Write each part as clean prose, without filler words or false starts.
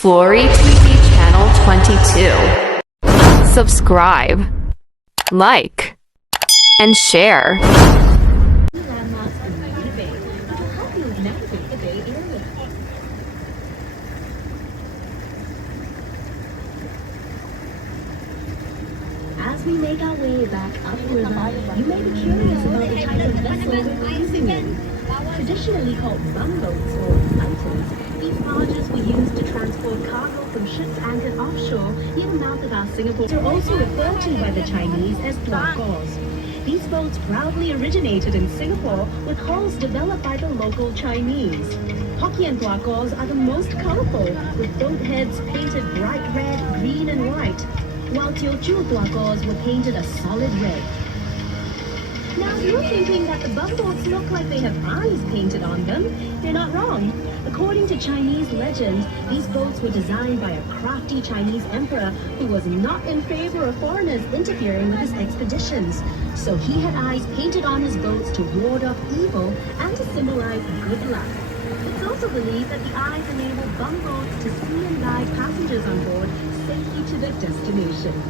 Flory TV Channel 22. Subscribe, like, and share. Landmarks in Marina Bay, which will help you navigate the Bay Area. As we make our way back upriver, you may be curious about the type of vessel we're cruising in. Traditionally called bumboats or lighters, these barges were used to transport cargo from ships anchored offshore near the mouth of our Singapore. They're also referred to by the Chinese as Clarke. These boats proudly originated in Singapore with hulls developed by the local Chinese. Hokkien Clarke are the most colorful, with boat heads painted bright red, green, and white, while Teochew Clarke were painted a solid red. Now, if you're thinking that the bumboats look like they have eyes painted on them, you're not wrong. According to Chinese legend, these boats were designed by a crafty Chinese emperor who was not in favor of foreigners interfering with his expeditions. So he had eyes painted on his boats to ward off evil and to symbolize good luck. It's also believed that the eyes enable bumboats to see and guide passengers on board safely to their destination.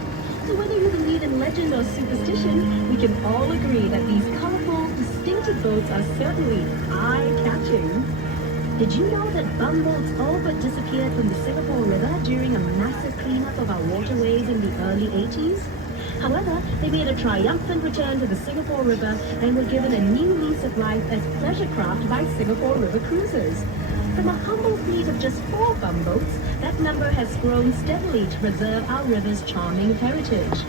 So whether you believe in legend or superstition, we can all agree that these colorful, distinctive boats are certainly eye-catching. Did you know that bumboats all but disappeared from the Singapore River during a massive cleanup of our waterways in the early 80s? However, they made a triumphant return to the Singapore River and were given a new lease of life as pleasure craft by Singapore River Cruises. From a humble fleet of just 4 bumboats, that number has grown steadily to preserve our river's charming heritage.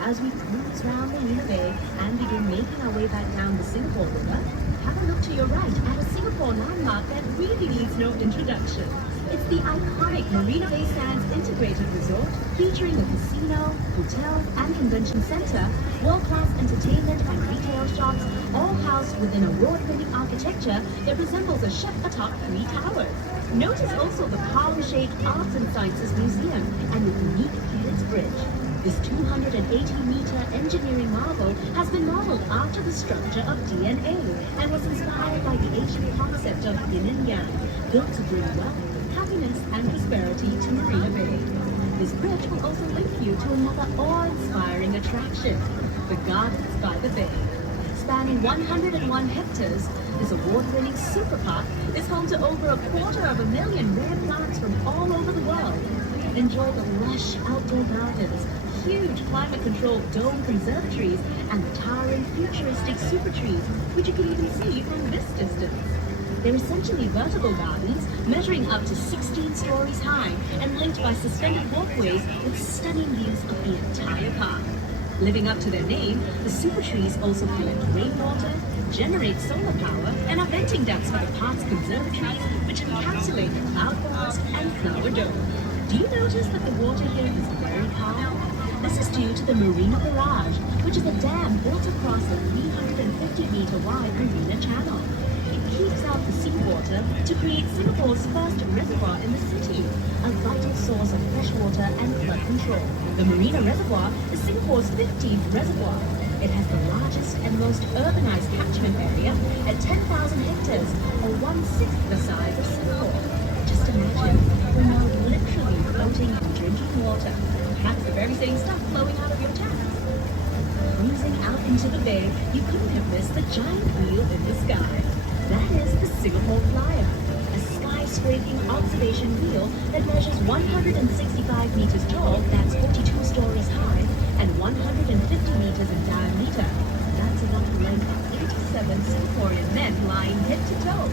As we cruise round Marina Bay and begin making our way back down the Singapore River, have a look to your right at a Singapore landmark that really needs no introduction. It's the iconic Marina Bay Sands Integrated Resort, featuring a casino, hotel, and convention center, world-class entertainment and retail shops, all housed within award-winning architecture that resembles a ship atop 3 towers. Notice also the palm-shaped Arts and Sciences Museum and the unique Felix Bridge. This 280-meter engineering marvel has been modeled after the structure of DNA and was inspired by the ancient concept of yin and yang, built to bring wealth, happiness, and prosperity to Marina Bay. This bridge will also link you to another awe-inspiring attraction, the Gardens by the Bay. Spanning 101 hectares, this award-winning super park is home to over 250,000 rare plants from all over the world. Enjoy the lush outdoor gardens, huge climate-controlled dome conservatories, and the towering futuristic super trees, which you can even see from this distance. They're essentially vertical gardens, measuring up to 16 stories high and linked by suspended walkways with stunning views of the entire park. Living up to their name, the super trees also collect rainwater, generate solar power, and are venting ducts for the park's conservatories, which encapsulate the cloud forest and flower dome. Do you notice that the water here is very calm? This is due to the Marina Barrage, which is a dam built across a 350-meter wide marina channel. It keeps out the seawater to create Singapore's first reservoir in the city, a vital source of fresh water and flood control. The Marina Reservoir is Singapore's 15th reservoir. It has the largest and most urbanized catchment area at 10,000 hectares, or 1/6 the size of Singapore. Just imagine, we're now literally floating in drinking water. Perhaps the very same stuff flowing out of your taps. Cruising out into the bay, you couldn't have missed the giant wheel in the sky. That is the Singapore Flyer, a sky-scraping observation wheel that measures 165 meters tall, that's 42 stories high, and 150 meters in diameter. That's enough to length of 87 Singaporean men lying head to toe.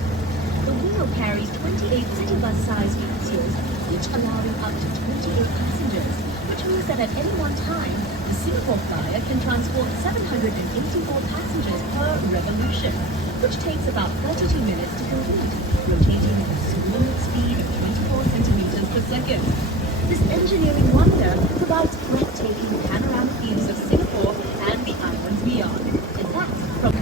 The wheel carries 28 city bus-sized passengers, each allowing up to 28 passengers, which means that at any one time, the Singapore Flyer can transport 784 passengers per revolution, which takes about 32 minutes to complete, rotating at a smooth speed of 24 centimeters per second. This engineering wonder provides breathtaking panoramic views of Singapore and the islands beyond. And that's from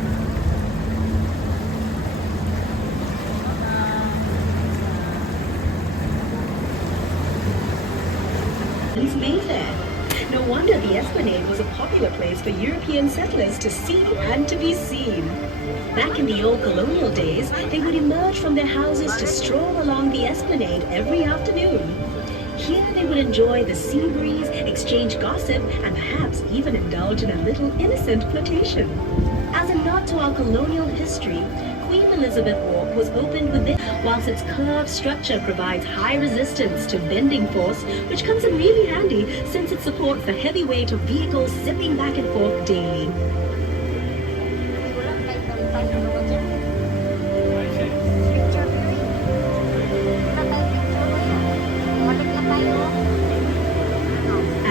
Mayfair. No wonder the Esplanade was a popular place for European settlers to see and to be seen. Back in the old colonial days, they would emerge from their houses to stroll along the Esplanade every afternoon. Here they would enjoy the sea breeze, exchange gossip, and perhaps even indulge in a little innocent flirtation. As a nod to our colonial history, Queen Elizabeth Walk was opened within, whilst its curved structure provides high resistance to bending force, which comes in really handy since it supports the heavy weight of vehicles zipping back and forth daily.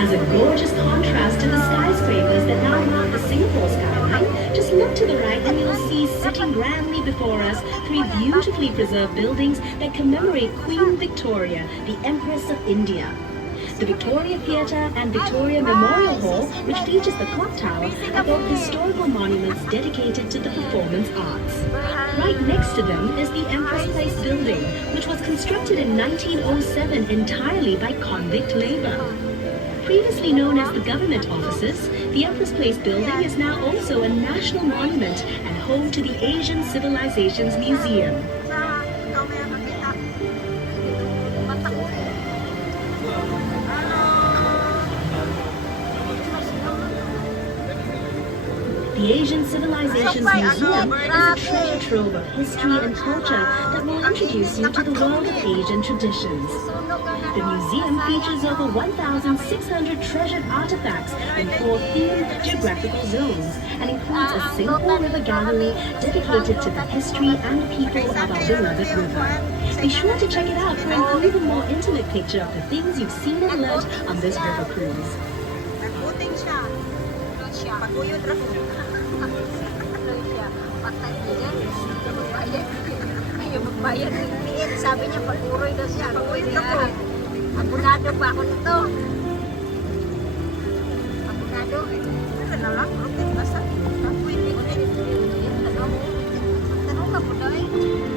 As a gorgeous contrast to the skyscrapers that now mark the Singapore skyline, just look to the right and you'll see sitting grandly before us three beautifully preserved buildings that commemorate Queen Victoria, the Empress of India. The Victoria Theatre and Victoria Memorial Hall, which features the clock tower, are both historical monuments dedicated to the performance arts. Right next to them is the Empress Place building, which was constructed in 1907 entirely by convict labor. Previously known as the government offices, the Empress Place building is now also a national monument and home to the Asian Civilizations Museum. The Asian Civilizations Museum is a treasure trove of history and culture that will introduce you to the world of Asian traditions. The museum features over 1,600 treasured artifacts in 4 themed geographical zones and includes a Singapore River gallery dedicated to the history and people of our beloved river. Be sure to check it out for an even more intimate picture of the things you've seen and learned on this river cruise. Paguyod ra ko. Patay niya. Ayaw magbayad ng tiit. Sabi niya, pag-uroy daw siya. Pag-uroy ako. Abunado pa ako nito. Abunado. Ano na lang? Basta. Pwede ko din. Tanong na po daw eh.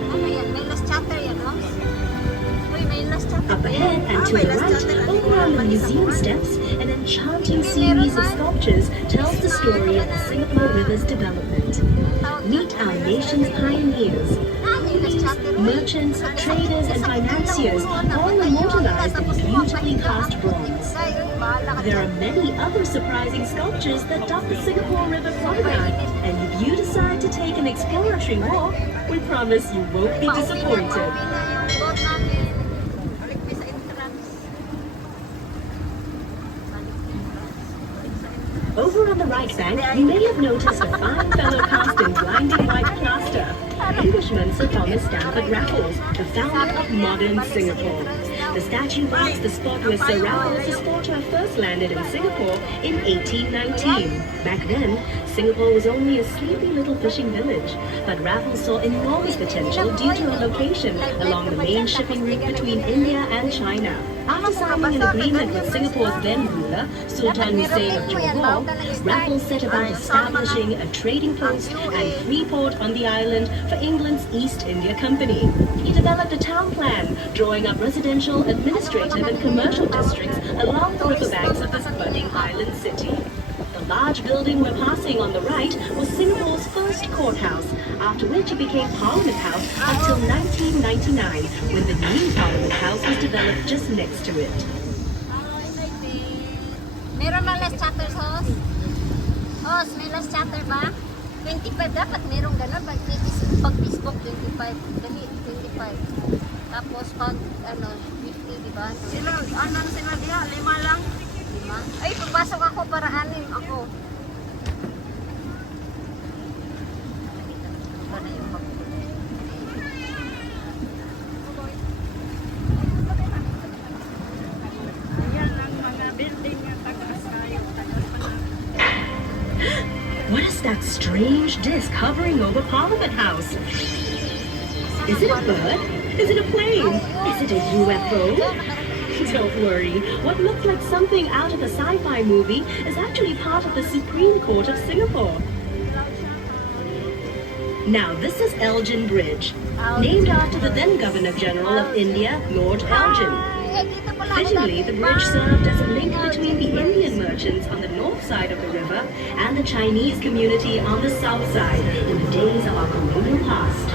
Ano yan? May last chatter yan, no? Up ahead and to the right, over on the museum steps, an enchanting series of sculptures tells the story of the Singapore River's development. Meet our nation's pioneers. Thieves, merchants, traders, and financiers, all immortalized in beautifully cast bronze. There are many other surprising sculptures that dot the Singapore River promenade, and if you decide to take an exploratory walk, we promise you won't be disappointed. Over on the right bank, you may have noticed a fine fellow cast in blinding white plaster. Englishman Sir Thomas Stamford Raffles, the founder of modern Singapore. The statue marks the spot where Sir Raffles' sporter first landed in Singapore in 1819. Back then, Singapore was only a sleepy little fishing village, but Raffles saw enormous potential due to a location along the main shipping route between India and China. After signing an agreement with Singapore's then ruler, Sultan Hussein of Johor, Raffles set about establishing a trading post and free port on the island for England's East India Company. He developed a town plan, drawing up residential, administrative and commercial districts along the riverbanks of this budding island city. The large building we're passing on the right was Singapore's first courthouse, after which it became Parliament House until 1999, when the new Parliament House was developed just next to it. Meron na last chapter, host? Host, may last chapter ba? 25 dapat merong ganun. Pag Facebook, 25. Dali, 25. Tapos pag, 50, diba? Sila, sila diya? 5 lang? 5? Ay, pagpasok ako para anin ako. Ito na yung What is that strange disc hovering over Parliament House? Is it a bird? Is it a plane? Is it a UFO? Don't worry, what looks like something out of a sci-fi movie is actually part of the Supreme Court of Singapore. Now this is Elgin Bridge, named after the then Governor General of India, Lord Elgin. dito pala ako Originally, dati the bridge pa. served as a link between the Indian merchants on the north side of the river and the Chinese community on the south side in the days of our colonial past.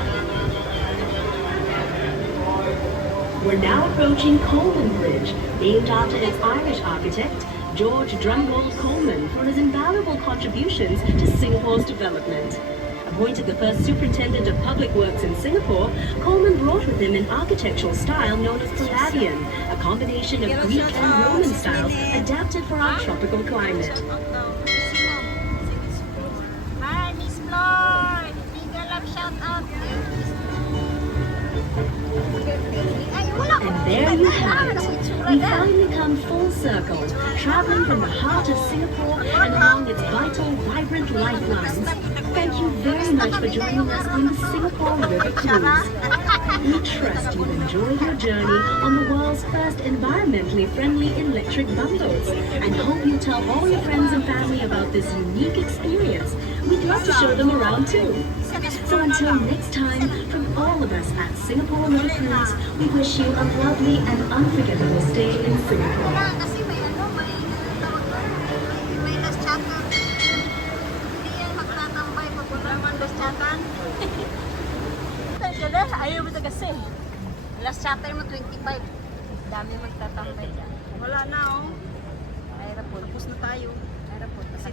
We're now approaching Coleman Bridge, named after its Irish architect, George Drumgold Coleman, for his invaluable contributions to Singapore's development. Appointed the first superintendent of public works in Singapore, Coleman brought with him an architectural style known as Palladian, a combination of Greek and Roman styles adapted for our tropical climate. Hi, Miss Floyd. Bigger love shout out. Ay, wala ko. And there you have it. We finally come full circle, traveling from the heart of Singapore and along its vital, vibrant lifelines. Thank you very much for joining us on the Singapore River Cruise. We trust you've enjoyed your journey on the world's first environmentally friendly electric bungalows and hope you tell all your friends and family about this unique experience. We'd love to show them around too. So until next time, from all of us at Singapore River Cruise, we wish you a lovely and unforgettable stay in Singapore. Kaya kasi may tawag ba? May last chapter. Hindi yan magtatambay pag wala man last chapter. Ayaw mo na kasi. Last chapter mo 25. Dami magtatambay dyan. Wala na oh. Airport. Tapos na tayo. Airport. Kasi